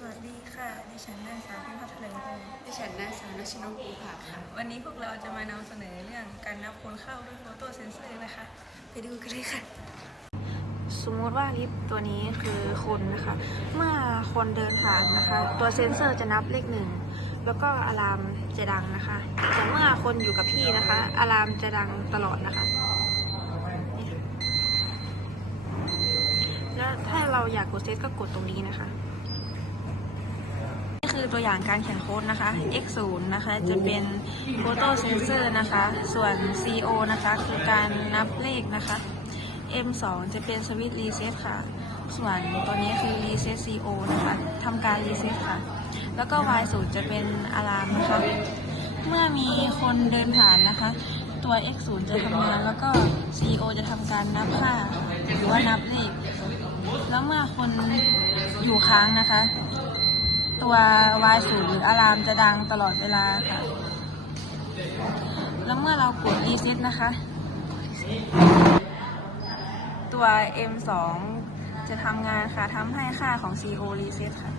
สวัสดีค่ะ ดิฉันนางสาวพิมพ์พัฒน์เถลิงพงศ์ดิฉันนางสาวนัชนกภูผาค่ะ วันนี้พวกเราจะมานำเสนอเรื่องการนับคนเข้าด้วยโฟโต้เซนเซอร์นะคะ ไปดูกันเลยค่ะ สมมติว่าลิฟต์ตัวนี้คือคนนะคะ เมื่อคนเดินผ่านนะคะ ตัวเซ็นเซอร์จะนับเลขหนึ่ง แล้วก็อะลามจะดังนะคะ แต่เมื่อคนอยู่กับที่นะคะ อะลามจะดังตลอดนะคะแล้วถ้าเราอยากกดเซตก็กดตรงนี้นะคะนี่ คือตัวอย่างการเขียนโค้ดนะคะ x 0 นะคะจะเป็น photo sensor นะคะ ส่วน co นะคะคือการนับเลขนะคะ m 2 จะเป็นสวิตช์รีเซ็ตค่ะ ส่วนตัวนี้คือ reset co นะคะทำการรีเซ็ตค่ะ แล้วก็ y 0 จะเป็นอะลามนะคะ เมื่อมีคนเดินผ่านนะคะ ตัว x 0 จะทำงานแล้วก็ co จะทำการนับค่า หรือว่านับเลข แล้วเมื่อคนอยู่ค้างนะคะ ตัว Y 0หรืออะลามจะดังตลอดเวลาค่ะ แล้วเมื่อเรากดรีเซ็ตนะคะ ตัว M 2 จะทำงานค่ะทำให้ค่าของ CO รีเซ็ตค่ะ